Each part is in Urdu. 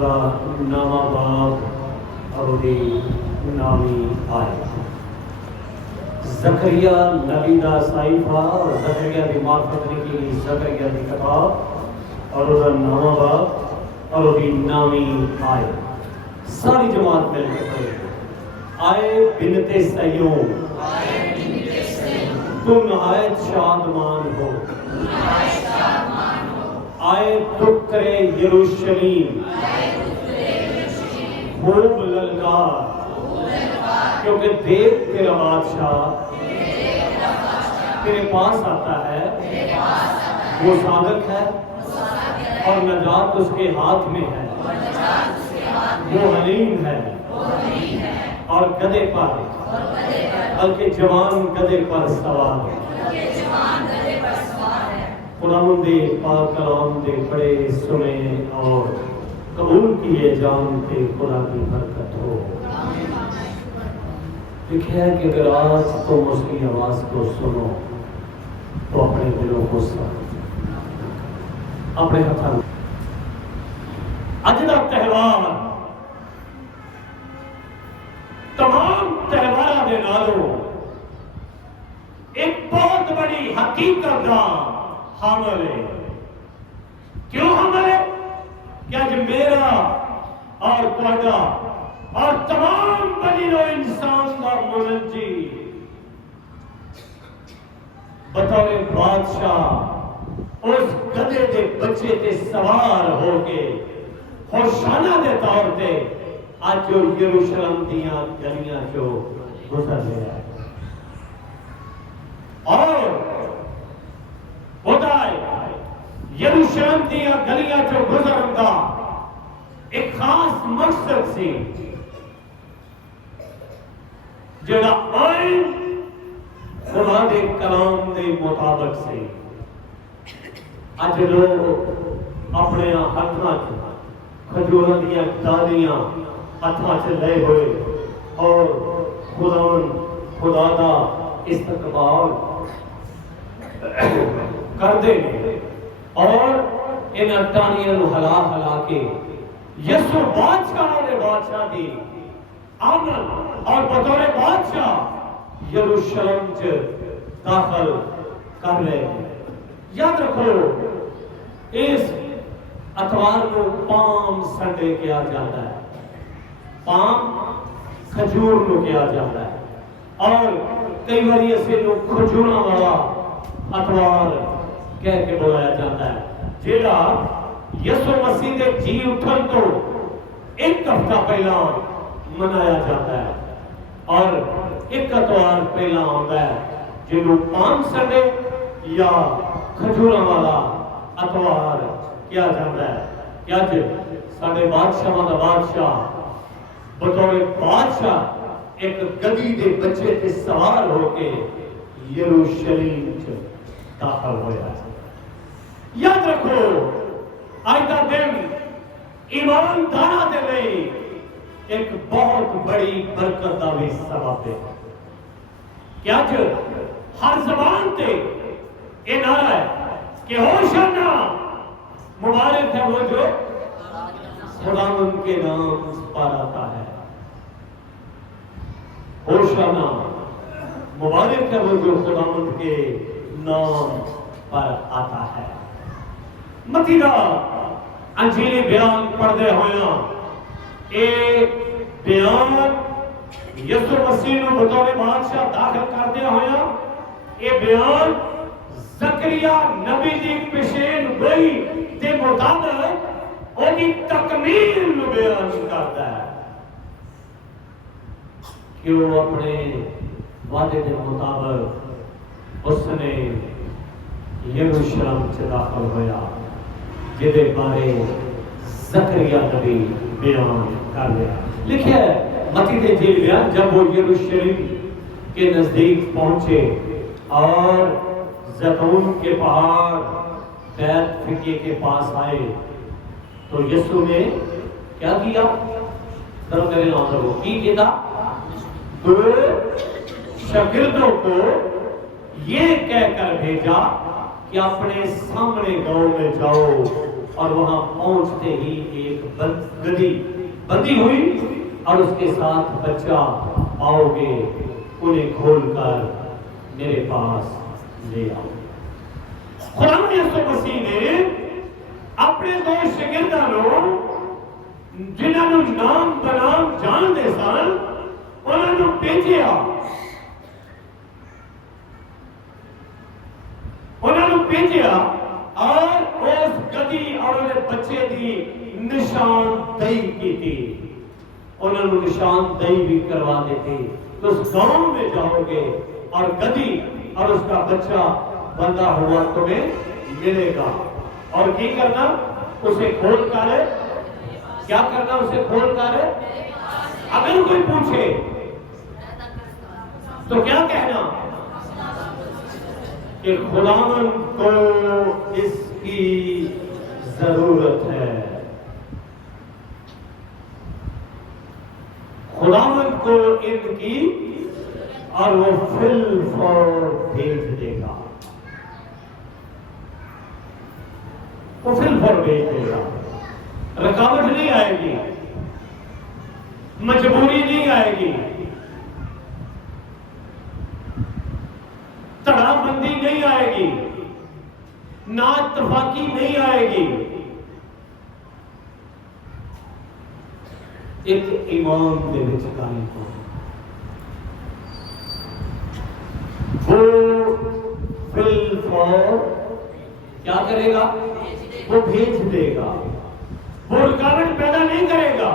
خدا نامہ باپ اور نامی آئے زکریا نبی دا صحیفہ اور زکریا دی معرفت لکھی زکریا دی کتاب اور اس نامہ باپ اور نامی آئے ساری جماعت مل کے پڑھے آئے بنت سیون تو نہایت شادمان ہو آئے دکر یروشلیم خوب للکار کیونکہ دیکھ تیرا بادشاہ تیرے پاس آتا ہے وہ صادق ہے اور نجات اس کے ہاتھ میں ہے وہ حلیم ہے اور گدھے پر بلکہ جوان گدھے پر سوار ہے خداوند دے پاک کلام دے پڑھے سنے اور قبول کیے جانتے خدا کی برکت ہو لکھا ہے کہ اگر آج تم اس کی آواز کو سنو تو اپنے دلوں کو سنو اپنے ہاتھوں اج دا تہوار تمام تہواراں دے نالوں ایک بہت بڑی حقیقت دا حامل ہے کیوں حامل ہے کہ آج میرا اور تہاڈا اور تمام بنی نوع انسان کا منجی بطور بادشاہ اس گدھے دے بچے تے سوار ہو کے خوشانہ دے طور تے آج جو یروشلم دیاں گلیاں جو گزر رہا ہے اور خدا یروشلم دیاں گلیاں جو گزرن دا ایک خاص مقصد سی جڑا آئین خدا دے کلام دے مطابق سے اج لوگ اپنے ہاتھاں کھجوراں دیاں ڈالیاں ہاتھاں چ لے ہوئے اور خدا دا استقبال کردے اور ان ٹانیاں نو ہلا ہلا کے یسوع بادشاہ دی آمد اور بطور بادشاہ یروشلم چ داخل کر رہے ہیں یاد رکھو اس اتوار کو پام سنڈے کیا جاتا ہے پام کھجور کو کیا جاتا ہے اور کئی بار اسے لوگ کھجوراں والا اتوار کہہ کے بلایا جاتا ہے جیڑا یسوع مسیح دے جی اٹھن تو ایک ہفتہ پہلا منایا جاتا ہے اور ایک اتوار پہلا آتا ہے جنہوں پام سنڈے یا کھجوراں والا اتوار کیا جاتا ہے کیا جی ساڑھے بادشاہ والا بادشاہ بطور بادشاہ ایک گدھی دے بچے تے سوار ہو کے یروشلم داخل ہویا ہے یاد رکھو آج کا دن ایمانداراں دے لئی ایک بہت بڑی برکت دا بھی سبب ہے کیا جو ہر زبان تے یہ نعرہ ہے کہ ہوشنا مبارک ہے وہ جو خداوند کے نام پر آتا ہے ہوشنا مبارک ہے وہ جو خداوند کے نام پر آتا ہے متی دا انجیلی بیان پڑھدے ہویا اے بیان یسوع مسیح نو بطور بادشاہ داخل کردے ہویا اے بیان زکریا نبی دی پیشین گوئی دے مطابق او دی تکمیل نو بیان کرتا ہے کہ وہ اپنے وعدے کے مطابق اس نے یروشلم سے داخل ہویا جدے بارے زکریا نبی بیان کر لیا لکھے متی دے جیل بیان جب وہ یروشلم کے نزدیک پہنچے اور زیتون کے پہاڑ بیت فکے کے پاس آئے تو یسوع نے کیا کیا ذرا میرے نام سے کی کیا دو شاگردوں کو یہ کہہ کر بھیجا کہ اپنے سامنے گاؤں میں جاؤ اور وہاں پہنچتے ہی ایک گدی بندی ہوئی اور اس کے ساتھ بچہ، آؤ گے انہیں کھول کر میرے پاس لے آؤ۔ خدا یسوع مسیح نے اپنے دو شاگرداں نوں جنہاں نوں نام بنام جان دے سن انہاں نوں بھیجیا، اور اس گدی اور اس بچے دی نشاندہی کی تھی۔ انہوں نے نشاندہی بھی کروا دیتے، تو اس گاؤں میں جاؤ گے اور گدی اور اس کا بچہ بندہ ہوا تمہیں ملے گا، اور کی کرنا؟ اسے کھول کر، کیا کرنا؟ اسے کھول کر، اگر کوئی پوچھے تو کیا کہنا؟ کہ خداوند کو اس کی ضرورت ہے، خداوند کو ان کی، اور وہ فل فور بھیج دے گا، وہ فل فور بھیج دے گا۔ رکاوٹ نہیں آئے گی، مجبوری نہیں آئے گی، تڑا بندی نہیں آئے گی، نااتفاقی نہیں آئے گی۔ ایک ایمان دے وچ قائم ہو، وہ فل فور کیا کرے گا؟ وہ بھیج دے گا، وہ رکاوٹ پیدا نہیں کرے گا۔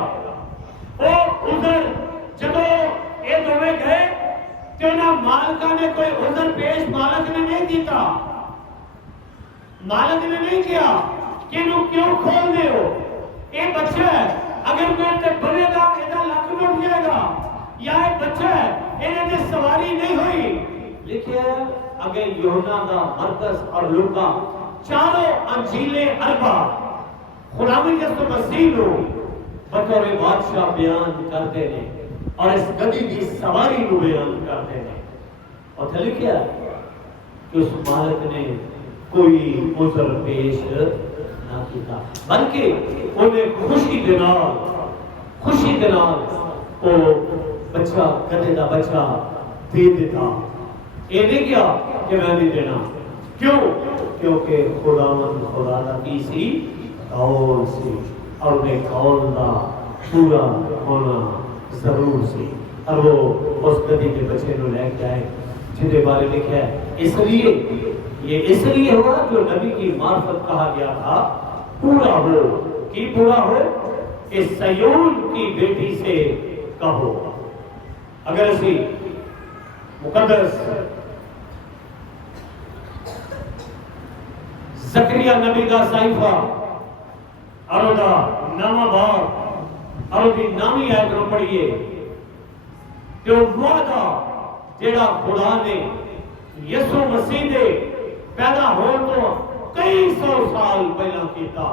وہ ادھر جب یہ دونوں گئے کہ نہ مالکہ نے کوئی عذر پیش مالک نے نہیں دیتا، مالک نے نہیں کیا کہ انہوں کیوں کھول دے ہو، یہ بچہ ہے، اگر کوئی تے بنے گا ایدہ لکھ لوٹ جائے گا، یا یہ بچہ ہے انہیں تے سواری نہیں ہوئی۔ لکھے اگر یوحنا دا مرکز اور لوکا چاروں انجیلیں اربع خداوند یسوع مسیح نو بطور بادشاہ بیان کرتے ہیں، اور اس گدی دی سواری نو بیان کرتے ہیں، اور تھے لکھیا کہ اس مالک نے کوئی عذر پیش نہ کیتا، بلکہ انہیں خوشی دے نال وہ بچہ، گدے دا بچہ دے دیتا۔ یہ نہیں کیا کہ میں نہیں دینا، کیوں؟ کیونکہ خداوند خدا دا کی سی قول سی، اور انہیں قول دا پورا ہونا ضرور سی، اور وہ اس گدی کے بچے نو لے کے آئے جنہیں بارے لکھا ہے اس لیے، یہ اس لیے ہوا جو نبی کی معرفت کہا گیا تھا پورا ہو۔ کی پورا ہو؟ اس سیون کی بیٹی سے کہو۔ اگر اسی مقدس زکریا نبی دا صحیفہ اور دا نامہ باب اور دی نامی آیت نو پڑھیے کہ وہ وعدہ جیڑا خدا نے یسوع مسیح دے پیدا ہون تو کئی سو سال پہلا کیتا،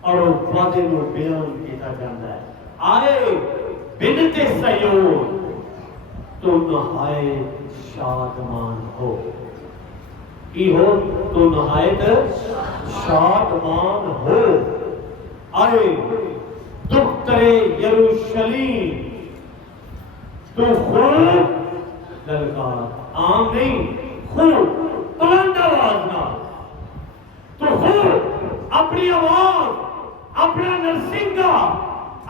اور وہ وعدے نو بیان کیتا جاتا ہے۔ آئے بنت سیون تو نہایت شادمان ہو، کی ہو تو نہایت شادمان ہو، آئے دختر یروشلیم تو خوب للکار، عام نہیں، خوب بلند آواز نہ، تو خوب اپنی آواز، اپنا نرسنگا،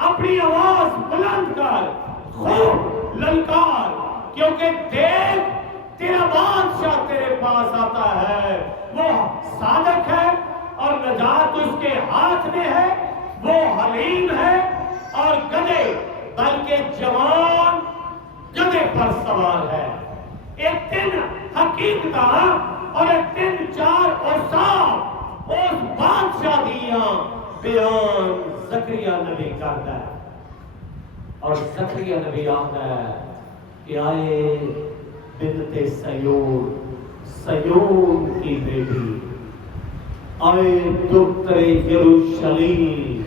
اپنی آواز بلند کر، خوب للکار، کیونکہ دیکھ تیرا بادشاہ تیرے پاس آتا ہے، وہ صادق ہے اور نجات اس کے ہاتھ میں ہے، وہ حلیم ہے اور گدھے بلکہ جوان گدھے پر سوار ہے۔ ایک تین حقیقتاں اور ایک تین چار اوصاف اس بادشاہ دیاں بیان زکریا نبی کرتا ہے، اور زکریا نبی آتا ہے کہ آئے بنت سیون، سیون کی بیٹی، آئے دختر یروشلیم،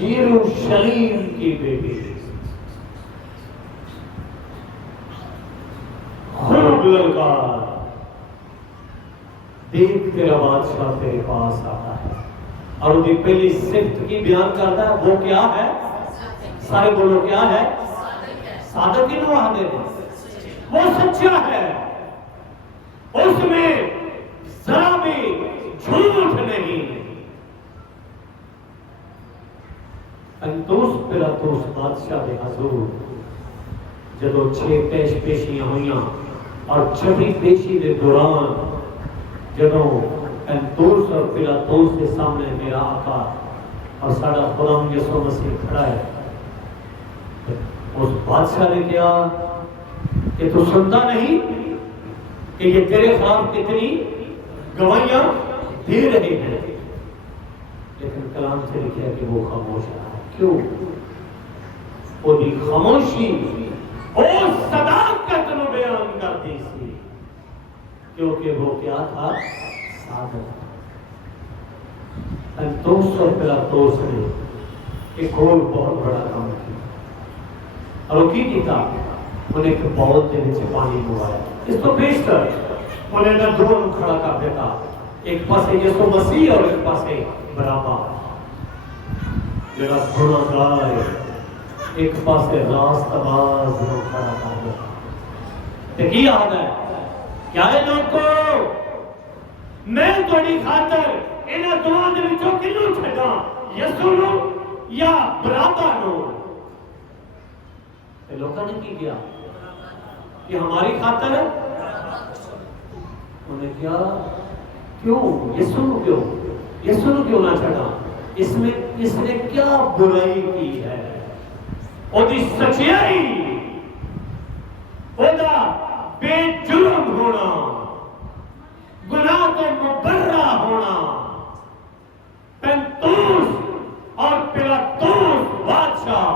یروشلیم کی بیٹی، خوب للکار، دیکھ تیرا بادشاہ تیرے پاس آتا ہے، اور وہ پہلی صفت کی بیان کرتا ہے، وہ کیا ہے؟ سارے بولو کیا ہے؟ صادق کی نواہ دے وہ سچا ہے، اس میں ذرا بھی جھوٹ نہیں۔ انتوس پلاتوس بادشاہ دے حضور جدو 6 پیشیاں ہوئیاں اور 6ویں پیشی دے دوران جدو انتوس اور پلاتوس کے سامنے میرا آقا اور ساڑا خدا یسوع مسیح کھڑا ہے، اس بادشاہ نے کیا کہ تو سنتا نہیں کہ یہ تیرے خلاف کتنی گواہیاں دے رہے ہیں؟ لیکن کلام سے لکھا کہ وہ خاموش رہا۔ کیوں؟ وہ دی خاموشی اور صداقت نو بیان کرتی سی، کیونکہ وہ کیا تھا؟ صادق۔ انتوس اور پلاتوس نے ایک اور بہت بڑا کام کیا، اور وہ کی کیتا؟ انہیں ایک باؤل دے وچ پانی موایا، اس تو بیشتر انہیں نہ دونوں کھڑا کر دیتا، ایک پاسے یسوع مسیح اور ایک پاسے برابا جڑا گناہگار ہے، ایک پاسے راست باز نو کھڑا کر دیتا۔ تے کی یاد ہے کیا ہے لوگو، میں تھوڑی خاطر انہاں دونوں دے وچوں کینوں چھڈاں، یسوع نو یا برابا نو؟ تے لوکاں نے کی کیا کہ ہماری خاطر ہے، انہیں کیا کیوں یسوع نو کیوں، یسوع نو کیوں نہ چھڑا؟ اس نے کیا برائی کی ہے؟ او دی سچائی، او دا بے جرم ہونا، گناہ تو مبرہ ہونا۔ پنتوس اور پلاتوس بادشاہ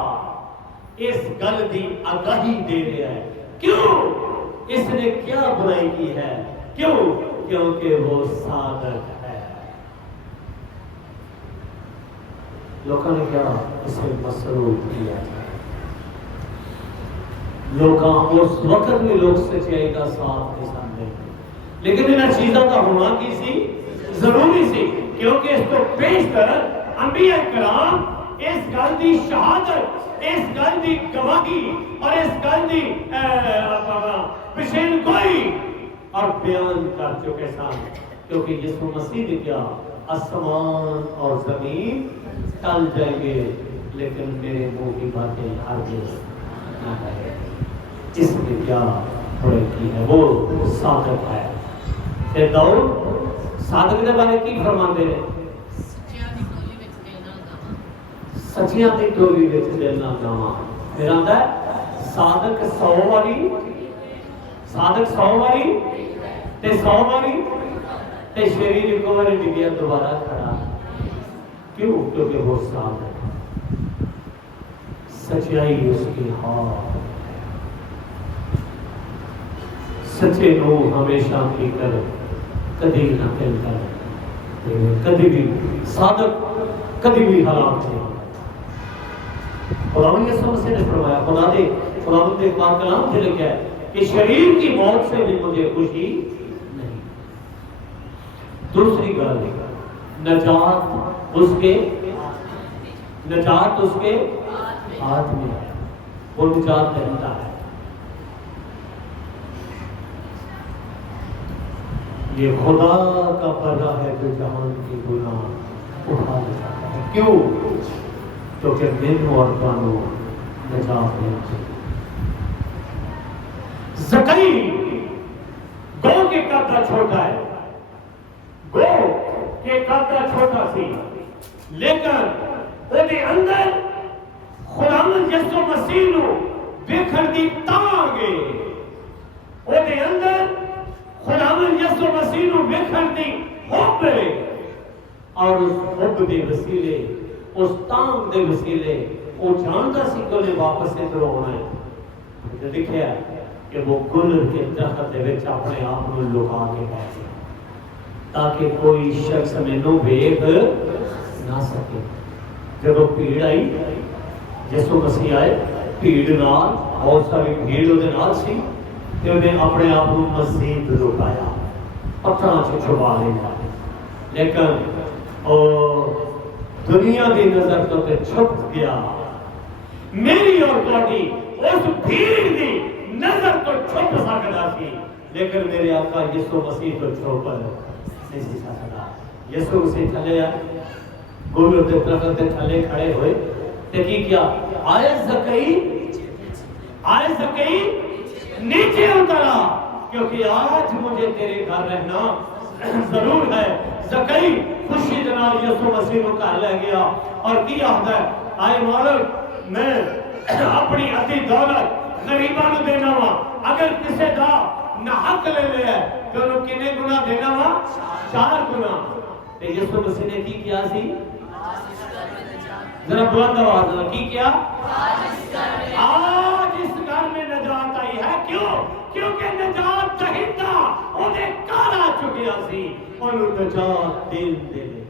اس گل دی آگاہی دے رہا ہے، کیوں؟ اس نے کیا برائی کی ہے؟ کیوں؟ کیونکہ وہ صادق ہے۔ لوگوں نے کیا اسے مسروق کیا؟ لوگاں اس وقت بھی لوگ سچائی کا ساتھ نہیں سامنے، لیکن انہاں چیزوں کا ہونا کی سی؟ ضروری سی، کیونکہ اس کو پیش کر انبیاء کرام اس گل دی شہادت، اس گل دی گواہی اور اس گل دی پیشین گوئی اور بیان کر چکے سن، کیونکہ یسوع مسیح نے کیا آسمان اور زمین ٹل جائیں گے لیکن میرے منہ کی باتیں ہرگز نہ ہے۔ اس نے کیا بڑے کی ہے؟ وہ صادق ہے۔ تے داؤد صادق دے بارے کی فرماندے نے؟ سچیاں دی ٹولی وچ دل نہ جاواں۔ پھر آندا ہے صادق 100 واری، صادق 100 واری تے 100 واری تے شریر ایک واری ڈگیا دوبارہ کھڑا۔ کیوں؟ کیونکہ وہ صادق ہے، سچائی اس کی ہاتھ، سچے نو ہمیشہ کی کر کدی نہ پھیل کر، کدی بھی صادق کدی بھی ہلاک نہیں۔ خدا یسوع مسیح نے فرمایا، خدا نے پاک کلام سے لکھا ہے کہ شریر کی موت سے بھی مجھے خوشی نہیں۔ دوسری گل، نجات اس کے ہاتھ میں ہے، وہ نجات دیتا ہے۔ یہ خدا کا پردہ ہے جو جہان کی گناہ اٹھا لیتا ہے۔ کیوں؟ کیونکہ مینوں اور تانوں نجات ہے۔ زکری گو کے قدر چھوٹا ہے، گو کے قدر چھوٹا سی، لیکن وہ دے اندر خداوند یسوع مسیح نو ویکھن دی تانگ ہے، وہ دے اندر خداوند یسوع مسیح نو ویکھن دی حب ہے، اور اس حب دے وسیلے، اس تانگ دے وسیلے وہ جانتا سی کہ انہیں واپس ادھر ہونا ہے۔ جو لکھا ہے کہ وہ گلر کے درخت دے وچ اپنے آپ کو لکا کے بیٹھے تاکہ کوئی شخص مینوں ویکھ نہ سکے۔ جب وہ بھیڑ آئی، یسوع مسیح آئے، بھیڑ نال بہت ساری بھیڑ وہ نال سی، تے انہیں اپنے آپ کو مزید لکایا، پتھراں سے چھپا لیا، لیکن دنیا دی نظر تو تے چھپ گیا، میری اور تہاڈی اس بھیڑ دی نظر تو چھپ سکدا سی، لیکن میرے آقا یسوع مسیح تو چھپ نہیں سی سکدا۔ یسوع مسیح تھلے گل دے درخت دے تھلے کھڑے ہوئے تے کی کیا؟ آئے زکئی نیچے اترا، کیونکہ آج مجھے تیرے گھر رہنا ضرور ہے۔ زکئی خوشی جناب یسوع مسیح کو گھر لے گیا اور کی آخدا ہے، آئے مالک میں اپنی ادھی دولت غریباں نو دینا وا، اگر کسے دا نہ حق لے لیا ہے تو انہوں کنے گناہ دینا وا؟ 4 گناہ۔ تے یسوع مسیح نے کی کیا سی؟ ذرا بلند آواز میں کی کیا؟ آج اس گھر میں نجات آئی ہے۔ کیوں؟ کیونکہ نجات دہندہ انہیں کار آ چکیا سی، انہوں نجات دل دے لے۔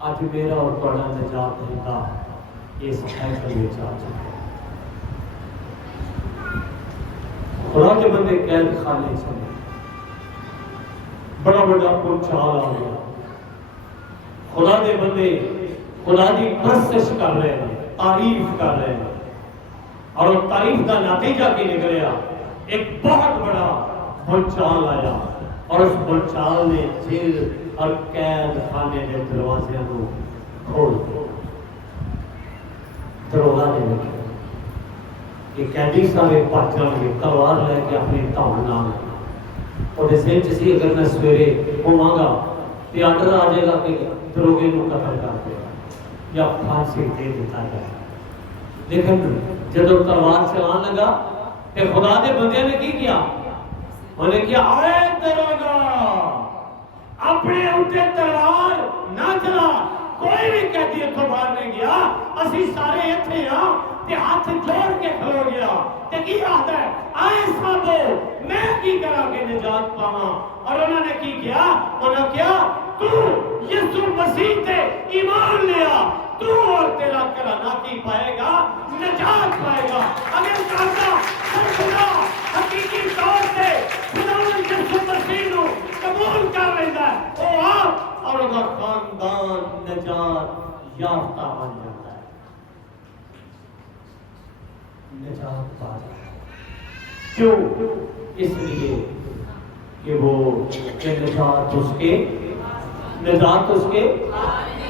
آج میرا اور تھوڑا نجات دہندہ اس ہیکل میں آ چکا ہے۔ خدا کے بندے قید خانے چلے، بڑا بڑا پنچال آ گیا، خدا دے بندے خدا دی پرستش کر رہے ہیں، تعریف کر رہے ہیں، اور وہ تعریف کا نتیجہ کی نکلیا، ایک بہت بڑا بھونچال آیا، اور اس بھونچال نے جیل اور قید خانے کے دروازے کو کھول دیا۔ دروازہ نے لکھا کہ قیدی سارے بچ جان گے، تلوار لے کے اپنی دھون نال، اور ذہن چ سی اگر میں سویرے ہوواں تو آرڈر آ جائے گا کہ دروگے کو قتل کر دے یا پھانسی دے دیتا جائے۔ لیکن جب تلوار چلان لگا تو خدا دے بندے نے کی کیا؟ انہوں نے کیا، اے دروگا اپنے اوتے تلوار نہ چلا، کوئی بھی قیدی اتھوں باہر نہیں گیا، اسی سارے اتھے ہاں تے ہاتھ جوڑ کے کھلو گیا تے کی آتا ہے، آئے سابو میں کی کرا کے نجات پاواں۔ اور انہوں نے کی کیا؟ انہوں نے کیا، تو یسوع مسیح تے ایمان لیا، تو اور تیرا کرانا کی پائے گا، نجات پائے گا۔ اگر کہتا ہر خدا حقیقی طور سے خدا یسوع مسیح نو قبول کر لیتا ہے، وہ آپ اور اگر خاندان نجات یافتہ بن جاتا ہے، نجات پا جاتا ہے۔ کیوں؟ اس لیے کہ وہ نجات اس کے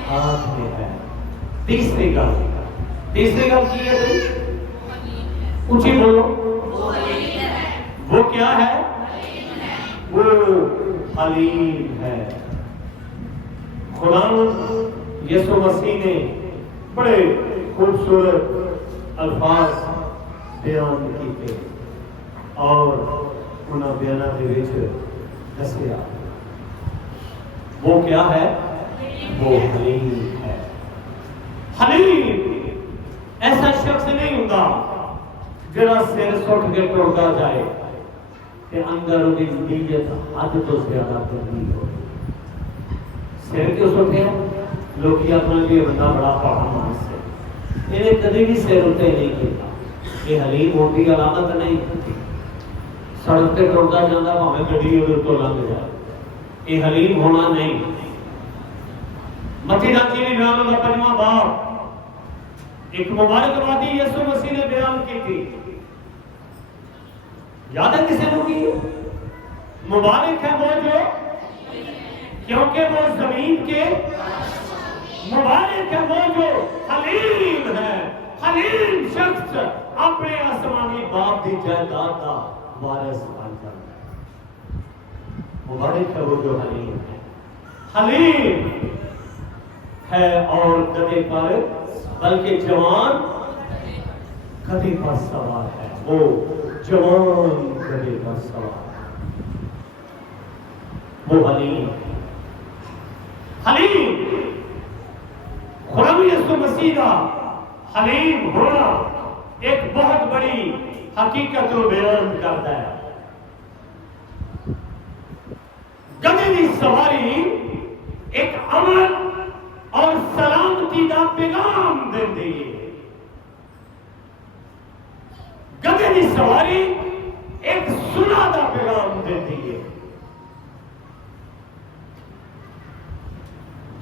ہاتھ میں ہے۔ تیسری گل کی ہے بھائی، اونچی بولو، وہ کیا ہے؟ وہ حلیم ہے۔ خدا یسوع مسیح نے بڑے خوبصورت الفاظ بیان کیتے اور انہاں بیاناں دے وچ دسیا وہ کیا ہے؟ وہ حلیم ہے۔ حلیم ایسا شخص نہیں ہوتا جڑا سر سٹ کے ٹرتا جائے کہ اندر ان کی نیت حد تو زیادہ کرنی ہو۔ سر کیوں سٹے لوگ اپنا یہ بندہ بڑا پڑا مانس ہے، انہیں کبھی بھی سر اٹھے نہیں کیتا۔ یہ حلیم ہوتی علامت نہیں، سڑک تے ٹرتا جانا بھاویں گڈی ادھر تو لنگ جائے، یہ حلیم ہونا نہیں۔ متی دانچی نے بیان کا 5واں باب ایک مبارک بادی یسوع مسیح نے بیان کی تھی، یاد ہے کسے کو کی؟ مبارک ہے وہ جو، کیونکہ وہ زمین کے، مبارک ہے وہ جو حلیم ہے۔ حلیم شخص اپنے آسمانی باپ دی جائیداد کا وارث بن جاتا ہے۔ مبارک ہے وہ جو حلیم ہے۔ حلیم ہے اور گدھے پر بلکہ جوان گدھے پر سوار ہے، وہ جوان گدھے پر سوار ہے، وہ حلیم ہے۔ حلیم خدا یسوع مسیح کا حلیم ہونا ایک بہت بڑی حقیقت کو بیان کرتا ہے۔ گدھے کی سواری ایک امن اور سلامتی کا پیغام دیندی ہے۔ گدھے کی سواری ایک صلح کا پیغام دیندی ہے۔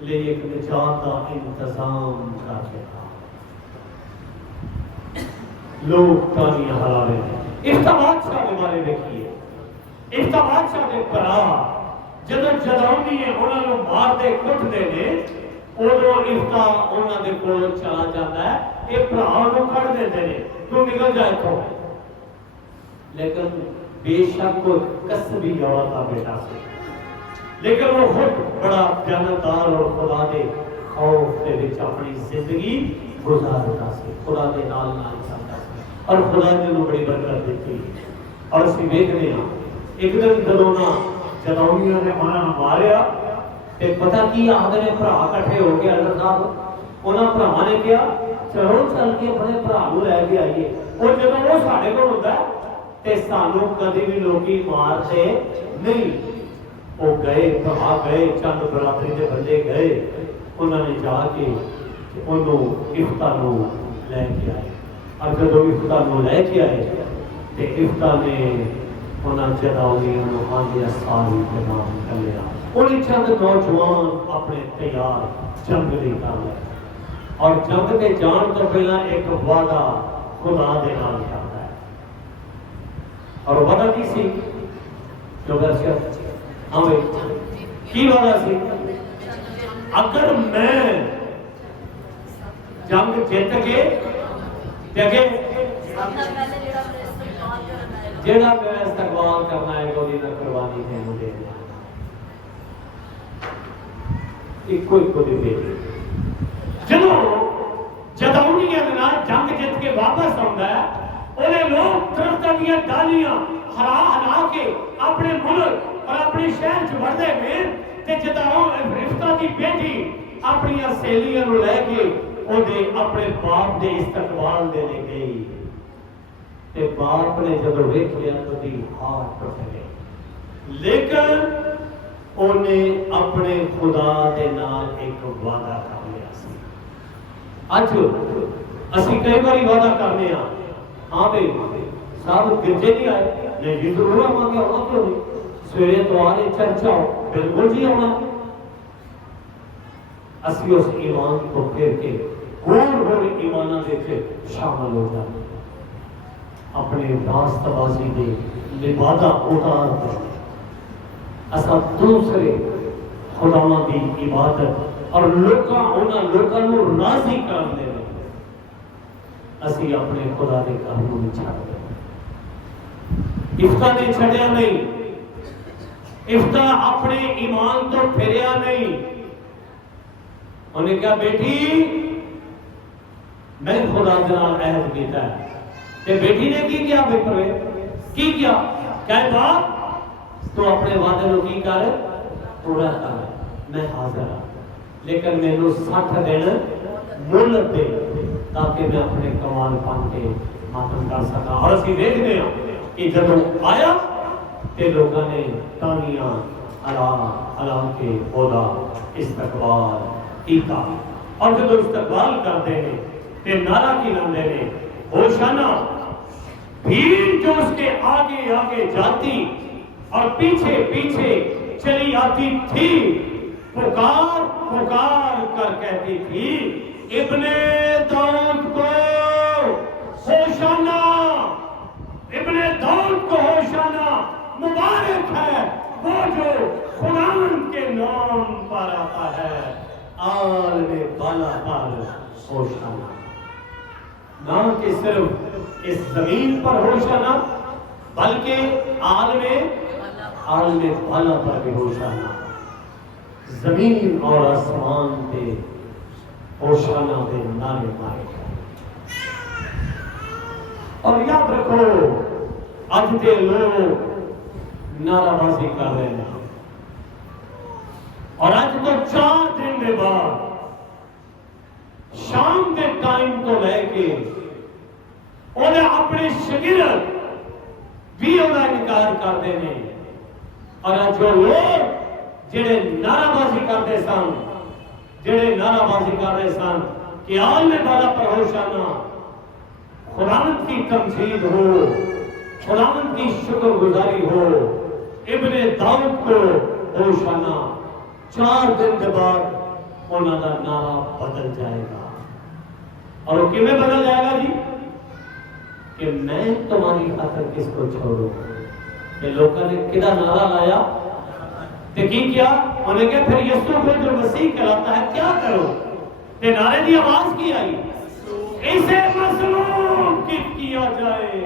لیکن نجات کا انتظام کر دیا لوگ تانیاں ہلا رہے ہیں اس کا بادشاہ کے بارے میں کیے اس کا بادشاہ کے پرا جدو جداؤنی ہے انہوں نے مار دے کٹ دے نے ادو افتا انہوں نے کول چلا جاتا ہے یہ پراؤں کو کٹ دیتے ہیں تو نکل جائے تو لیکن بے شک کو قصبی عورت کا بیٹا سے لیکن وہ خود بڑا جاندار اور خدا دے خوف دے وچ اپنی زندگی گزارتا سی خدا دے نال نال چلتا سی اور خدا نے انہوں بڑی برکت دیتی اور اسی ویکھنے ہاں ایک دن جدوں جداؤنیاں نے انہاں نوں ماریا تے پتہ کی آدھے نے بھرا اکٹھے ہو کے حضرت صاحب انہاں بھراواں نے کہا چلو چل کے اپنے بھرا نوں لے کے آئیے اور جدوں وہ ساڈے کول ہوندا ہے تے سانوں کدی بھی لوکی مارتے نہیں وہ گئے بہا گئے چند برادری کے بندے گئے انہوں نے جا کے انہوں افتا نو لے کے آئے اور جب افتا نو لے کے آئے تو افتا نے انہوں جداؤنیاں نو آندیا ساری کے نام کر لیا انہیں چند نوجوان اپنے تیار جنگ لے کر لے اور جنگ میں جان تو پہلا ایک وعدہ خدا دے نال کرتا ہے اور وعدہ کی سی جو برسیت ہمیں کی وعدہ سی اگر میں جنگ جیت کے جگہ جیڑا میرا استقبال کرنا ہے گولی نہ کروانی ہے مجھے ایک کو دے دے جنہوں جداؤنیاں دنا جنگ جیت کے واپس آندا ہے انہیں لوگ درختاں دیاں ڈالیاں ہرا ہرا کے اپنے ملک اور اپنی شہر چ وڑدے میں تے جداؤن افتا دی بیٹی اپنی سہیلیاں نو لے کے او دے اپنے باپ دے استقبال دینے گئی تے باپ نے جب ویکھیا تو دی ہاتھ ٹوٹ گئے لیکن انہیں اپنے خدا دے نال ایک وعدہ کر لیا سی اج اسی کئی باری وعدہ کرنے ہاں بھائی صاحب گرجے نہیں آئے نہیں ضرور آواں گے آنا کیوں نہیں سویرے تو آنے چرچ آؤ بالکل جی آنا اسی اس ایمان کو پھر کے اور ایمانہ دے کے شامل ہو جاتے اپنے راست بازی دے لبادہ اتار دے اسا دوسرے خداواں دی عبادت اور لوکاں لوکاں نو راضی کرنے اسی اپنے خدا دے کاموں میں چھڑ دے افتا نے چھڑیا نہیں افتا اپنے ایمان تو پھریا نہیں انہیں کہا بیٹی میں خدا جنال عہد کیتا ہے کہ بیٹی نے کی کیا بے پروے کی کیا کہے باپ تو اپنے وعدے کو کی کر پورا کر میں حاضر ہوں لیکن میں نے 60 دن مہلت دے تاکہ میں اپنے کمال پان کے ماتم کر سکا اور اسی دیکھتے ہیں کہ جب آیا تے لوگوں نے تانیاں علا کے عہدہ استقبال کیتا اور جب استقبال کرتے ہیں تے نعرہ کی لاندے نے ہوشانہ بھیڑ جو اس کے آگے آگے جاتی اور پیچھے پیچھے چلی آتی تھی پکار پکار کر کہتی تھی ابن داؤد کو ہوشانہ ابن داؤد کو ہوشانہ مبارک ہے وہ جو خداوند کے نام پر آتا ہے عالم بالا پر ہوشانہ نہ کہ صرف اس زمین پر ہوشانہ بلکہ عالم بالا پر بھی ہوشانہ زمین اور آسمان پہ ہوشانہ دے نعرے مارے اور یاد رکھو اج دے لوگ نعرہ بازی کر رہے ہیں اور اج تو 4 دن کے بعد شام کے ٹائم تو لے کے انہیں اپنے شاگرد بھی انہیں انکار کرتے ہیں اور جو لوگ جڑے نعرہ بازی کرتے سن کہ عالم بالا پر ہوشانہ خداوند کی تمجید ہو خداوند کی شکر گزاری ہو ابن داؤد کو ہوشانہ 4 دن کے بعد انہوں کا نعرہ بدل جائے گا. اور وہ کیویں بدل جائے گا جی؟ کہ میں تمہاری خاطر کس کو چھوڑوں. کہ لوگوں نے کدا نعرہ لایا تے کی کیا؟ انہیں کہا پھر یسوع کو جو مسیح کہلاتا ہے کیا کرو؟ تے نعرے دی آواز کی آئی؟ اسے مصلوب کیا جائے،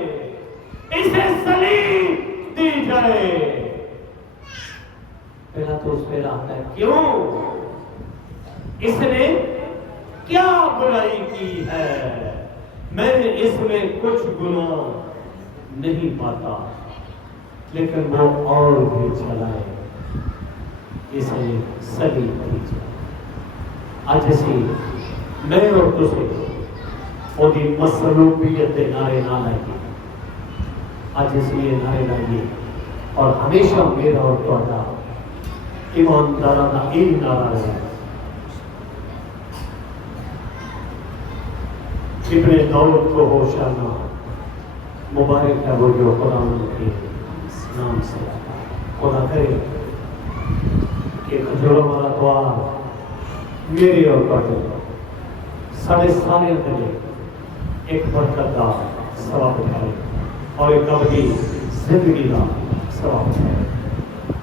اسے صلیب دی جائے. پہلا تو اس پہ آتا ہے کیوں؟ اس نے کیا برائی کی ہے؟ میں اس میں کچھ گناہ نہیں پاتا، لیکن وہ اور بھی چلائے، اسے صلیب دی جائے. آج اسی میں اور تسے وہ دی مصلوبیت دے نعرے نہ لائیے. آج اس لیے نعرے لائیے اور ہمیشہ میرا اور تہاڈا ایماندارانہ یہ نعرہ ہے. ابن داؤد کو ہوشانہ مبارک ہے وہ جو قرآن کے نام سے خدا کرے کہ کھجوروں والا دعا میرے اور تہاڈے سارے دے ایک برکت کا ثواب اٹھائے اور ایک ابدی زندگی کا ثواب اٹھائے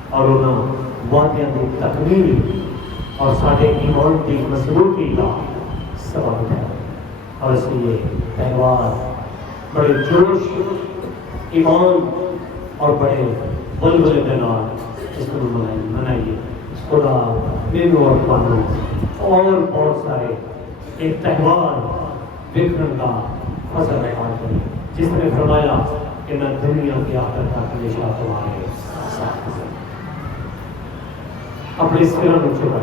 اور انہاں وعدیاں کی تکمیل اور سارے ایمان کی مضبوطی کا ثواب اٹھائے. اور اس لیے تہوار بڑے جوش ایمان اور بڑے بلبلے کے نال اس کو منائیے. خدا میرے اور پانوں اور بہت سارے ایک تہوار بکھرن کا فضل عطا کرے، جس نے فرمایا کہ میں دنیا کے آخر تک ہمیشہ تمہارے ساتھ ہوں. اپنے سروں کو